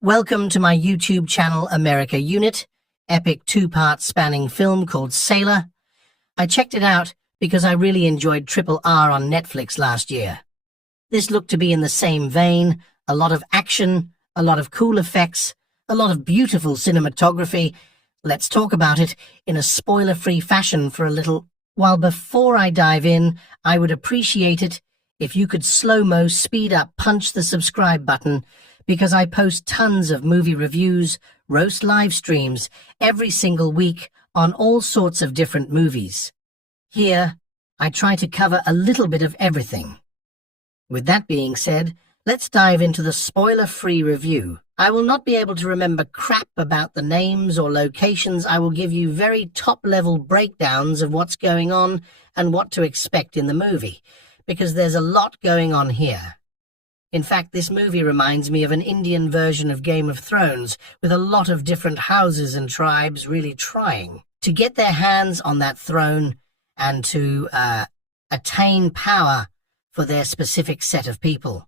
Welcome to my YouTube channel America Unit, epic two-part spanning film called Salaar. I checked it out because I really enjoyed RRR on Netflix last year. This looked to be in the same vein, a lot of action, a lot of cool effects, a lot of beautiful cinematography. Let's talk about it in a spoiler-free fashion for a little. While before I dive in, I would appreciate it if you could slow-mo, speed up, punch the subscribe button, because I post tons of movie reviews, roast live streams every single week on all sorts of different movies. Here, I try to cover a little bit of everything. With that being said, let's dive into the spoiler-free review. I will not be able to remember crap about the names or locations. I will give you very top-level breakdowns of what's going on and what to expect in the movie, because there's a lot going on here. In fact, this movie reminds me of an Indian version of Game of Thrones, with a lot of different houses and tribes really trying to get their hands on that throne and to attain power for their specific set of people.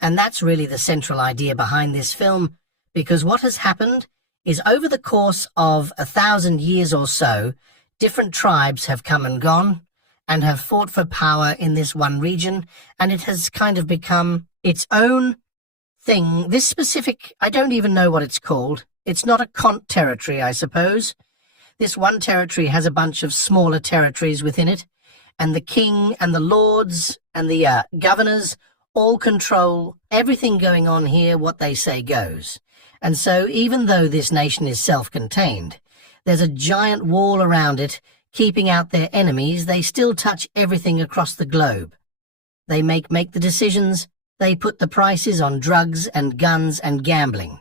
And that's really the central idea behind this film, because what has happened is over the course of 1,000 years or so, different tribes have come and gone and have fought for power in this one region, and it has kind of become its own thing. This specific, I don't even know what it's called. It's not a cont territory, I suppose. This one territory has a bunch of smaller territories within it, and the king and the lords and the governors all control everything going on here. What they say goes. And so even though this nation is self-contained, there's a giant wall around it, keeping out their enemies. They still touch everything across the globe. They make the decisions. They put the prices on drugs and guns and gambling.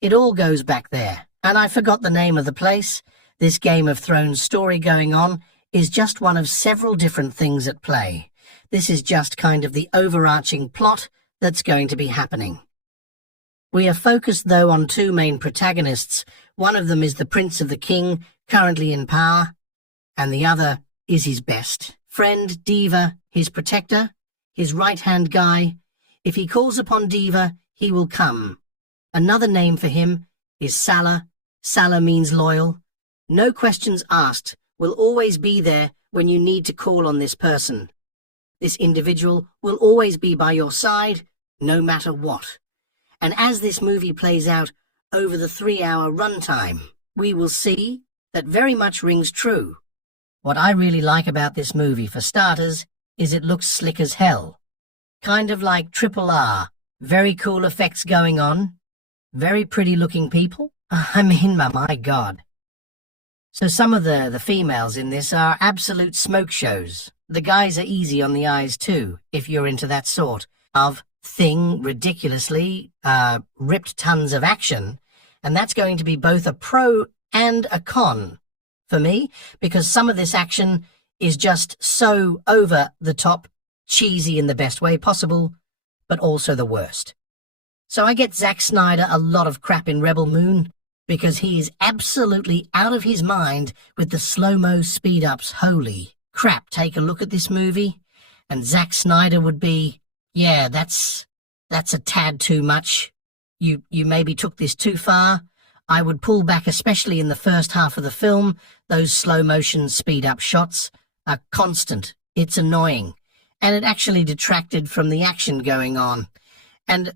It all goes back there. And I forgot the name of the place. This Game of Thrones story going on is just one of several different things at play. This is just kind of the overarching plot that's going to be happening. We are focused, though, on two main protagonists. One of them is the Prince of the King, currently in power, and the other is his best friend, Diva, his protector, his right-hand guy. If he calls upon Diva, he will come. Another name for him is Salaar. Salaar means loyal. No questions asked, will always be there when you need to call on this person. This individual will always be by your side, no matter what. And as this movie plays out over the 3-hour runtime, we will see that very much rings true. What I really like about this movie, for starters, is it looks slick as hell. Kind of like RRR. Very cool effects going on. Very pretty looking people. I mean, my God. So some of the females in this are absolute smoke shows. The guys are easy on the eyes too, if you're into that sort of thing, ridiculously ripped tons of action. And that's going to be both a pro and a con for me, because some of this action is just so over the top, cheesy in the best way possible, but also the worst. So I get Zack Snyder a lot of crap in Rebel Moon, because he is absolutely out of his mind with the slow-mo speed-ups. Holy crap, take a look at this movie, and Zack Snyder would be, yeah, that's a tad too much. You maybe took this too far. I would pull back, especially in the first half of the film. Those slow-motion speed-up shots are constant. It's annoying. And it actually detracted from the action going on. And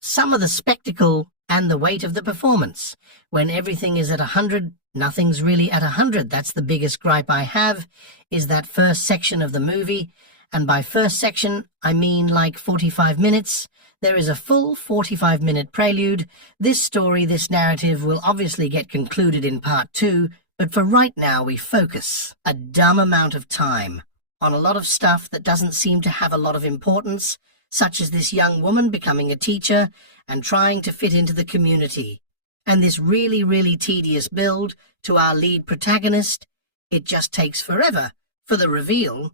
some of the spectacle and the weight of the performance. When everything is at 100, nothing's really at 100. That's the biggest gripe I have, is that first section of the movie. And by first section, I mean like 45 minutes. There is a full 45-minute prelude. This story, this narrative will obviously get concluded in part 2, but for right now we focus a dumb amount of time on a lot of stuff that doesn't seem to have a lot of importance, such as this young woman becoming a teacher and trying to fit into the community. And this really, really tedious build to our lead protagonist. It just takes forever for the reveal.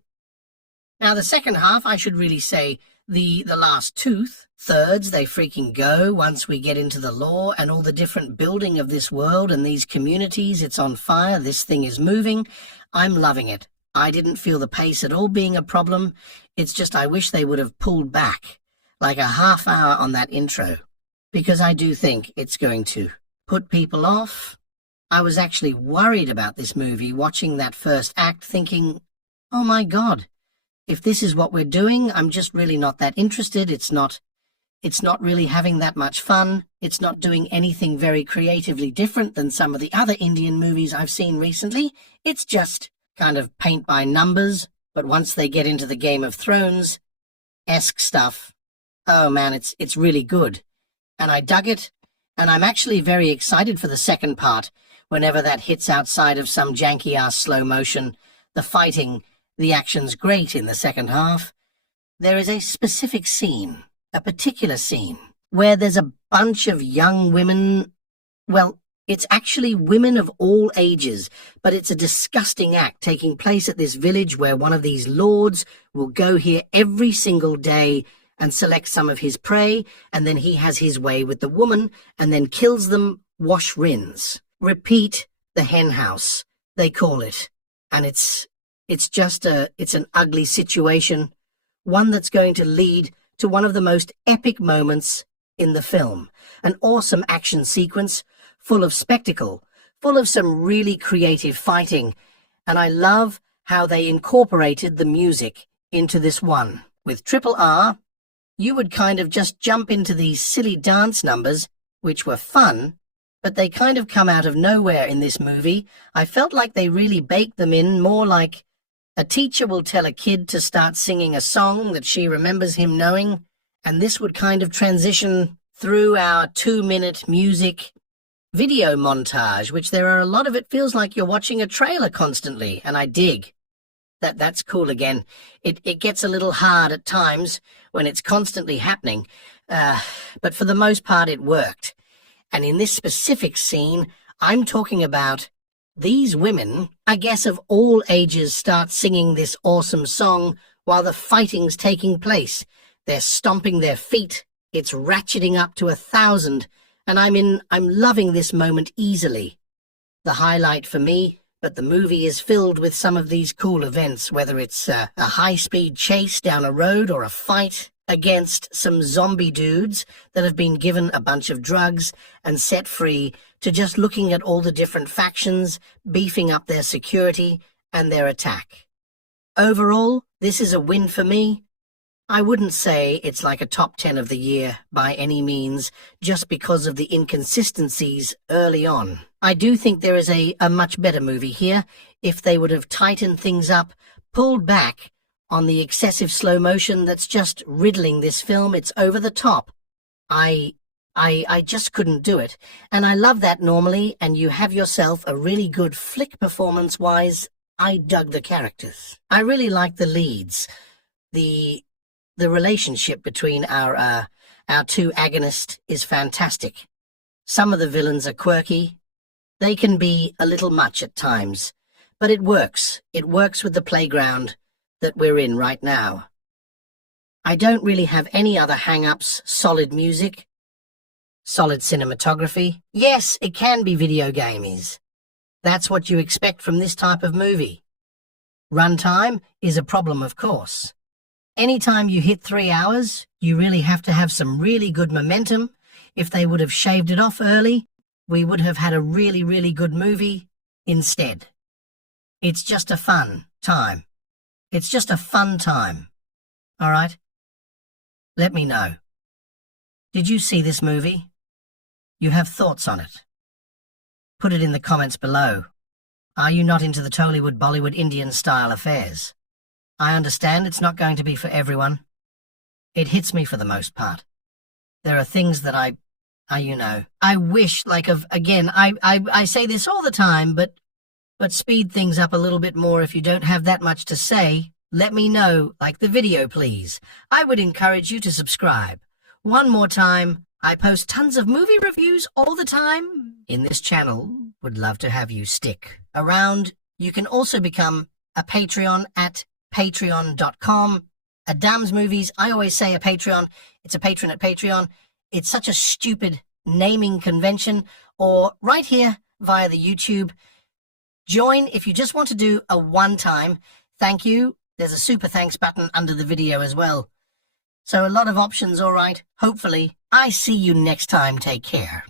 Now the second half, I should really say, the last 2/3, they freaking go once we get into the lore and all the different building of this world and these communities. It's on fire. This thing is moving. I'm loving it. I didn't feel the pace at all being a problem. It's just I wish they would have pulled back, like a half hour on that intro. because I do think it's going to put people off. I was actually worried about this movie watching that first act, thinking, oh my God, if this is what we're doing, I'm just really not that interested. It's not really having that much fun. It's not doing anything very creatively different than some of the other Indian movies I've seen recently. It's just kind of paint by numbers, but once they get into the Game of Thrones-esque stuff, oh man, it's really good. And I dug it, and I'm actually very excited for the second part. Whenever that hits outside of some janky-ass slow motion, the fighting, the action's great in the second half. There is a specific scene, a particular scene, where there's a bunch of young women. Well, it's actually women of all ages, but it's a disgusting act taking place at this village where one of these lords will go here every single day and select some of his prey, and then he has his way with the woman, and then kills them, wash, rinse. Repeat the hen house, they call it. And it's an ugly situation, one that's going to lead to one of the most epic moments in the film. An awesome action sequence, full of spectacle, full of some really creative fighting, and I love how they incorporated the music into this one. With Triple R, you would kind of just jump into these silly dance numbers, which were fun, but they kind of come out of nowhere in this movie. I felt like they really baked them in, more like a teacher will tell a kid to start singing a song that she remembers him knowing, and this would kind of transition through our 2-minute music video montage, which there are a lot of. It feels like you're watching a trailer constantly, and I dig. That's cool again. It gets a little hard at times when it's constantly happening, but for the most part it worked. And in this specific scene, I'm talking about these women, I guess of all ages, start singing this awesome song while the fighting's taking place. They're stomping their feet, it's ratcheting up to 1,000, and I'm loving this moment easily. The highlight for me, but the movie is filled with some of these cool events, whether it's a high-speed chase down a road or a fight against some zombie dudes that have been given a bunch of drugs and set free, to just looking at all the different factions, beefing up their security and their attack. Overall, this is a win for me. I wouldn't say it's like a top 10 of the year by any means, just because of the inconsistencies early on. I do think there is a much better movie here if they would have tightened things up, pulled back on the excessive slow motion that's just riddling this film. It's over the top. I just couldn't do it. And I love that normally, and you have yourself a really good flick performance-wise. I dug the characters. I really like the leads. The relationship between our two agonists is fantastic. Some of the villains are quirky. They can be a little much at times, but it works. It works with the playground that we're in right now. I don't really have any other hang-ups. Solid music, solid cinematography. Yes, it can be video gamies. That's what you expect from this type of movie. Runtime is a problem, of course. Anytime you hit 3 hours, you really have to have some really good momentum. If they would have shaved it off early, we would have had a really, really good movie instead. It's just a fun time. It's just a fun time. All right? Let me know. Did you see this movie? You have thoughts on it? Put it in the comments below. Are you not into the Tollywood, Bollywood, Indian style affairs? I understand it's not going to be for everyone. It hits me for the most part. There are things that I wish, I say this all the time, but speed things up a little bit more. If you don't have that much to say, let me know. Like the video, please. I would encourage you to subscribe. One more time, I post tons of movie reviews all the time in this channel. Would love to have you stick around. You can also become a Patreon at patreon.com. Adam's Movies, I always say a Patreon. It's a patron at Patreon. It's such a stupid naming convention. Or right here via the YouTube. Join if you just want to do a one-time thank you. There's a super thanks button under the video as well. So a lot of options, all right. Hopefully, I see you next time. Take care.